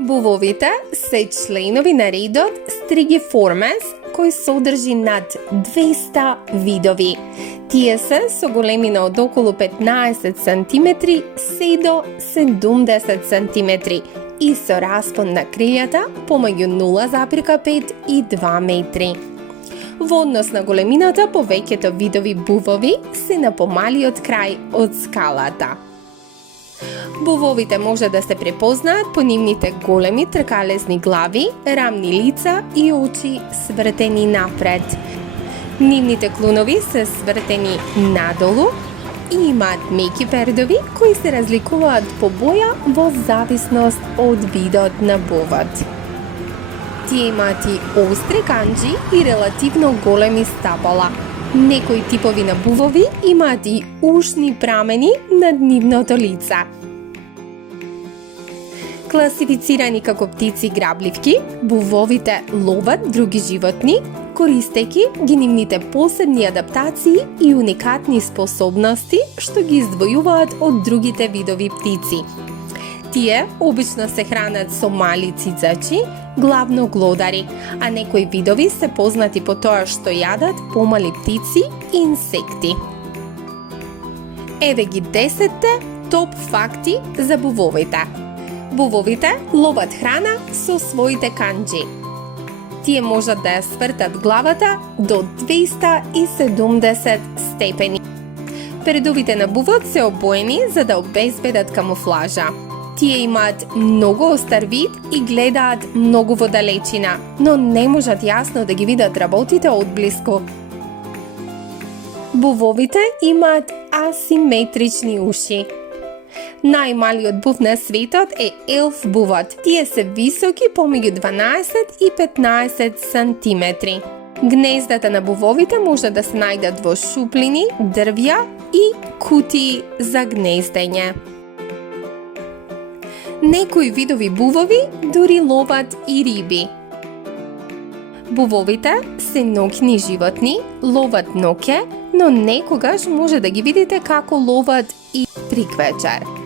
Бувовите се членови на редот Strigiformes, кој содржи над 200 видови. Тие се со големина од околу 15 см се до 70 см и со распон на кријата помеѓу 0,5 и 2 метри. Во однос на големината, повеќето видови бувови се на помалиот крај од скалата. Бувовите може да се препознаат по нивните големи тркалезни глави, рамни лица и очи свртени напред. Нивните клунови се свртени надолу и имаат меки пердови кои се разликуваат по боја во зависност од видот на бувот. Тие имаат и остри канџи и релативно големи стапала. Некои типови на бувови имаат и ушни прамени над нивното лица. Класифицирани како птици грабливки, бувовите ловат други животни, користејќи ги нивните посебни адаптации и уникатни способности што ги издвојуваат од другите видови птици. Тие обично се хранат со мали цицачи, главно глодари, а некои видови се познати по тоа што јадат помали птици и инсекти. Еве ги 10 топ факти за бувовите. Бувовите ловат храна со своите канџи. Тие можат да ја свртат главата до 270 степени. Пердовите на бувот се обоени за да обезбедат камуфлажа. Тие имаат многу остар вид и гледаат многу во далечина, но не можат јасно да ги видат работите одблиску. Бувовите имаат асиметрични уши. Најмалиот був на светот е елф бувот. Тие се високи помеѓу 12 и 15 сантиметри. Гнездата на бувовите може да се најдат во шуплини, дрвја и кутии за гнездење. Некои видови бувови дури ловат и риби. Бувовите се ноќни животни, ловат ноќе, но некогаш може да ги видите како ловат и приквечер.